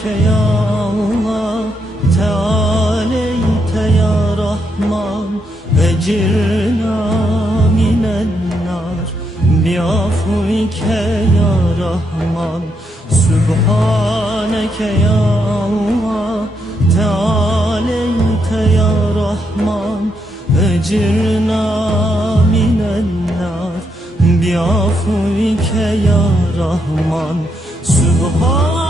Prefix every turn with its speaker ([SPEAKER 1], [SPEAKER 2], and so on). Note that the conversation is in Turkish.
[SPEAKER 1] Ke ya Allah Tealeyte ya Rahman Vecirna minen nar Biafvike ya Rahman Sübhaneke ya Allah Tealeyte ya Rahman Vecirna minen nar Biafvike ya Rahman Sübhaneke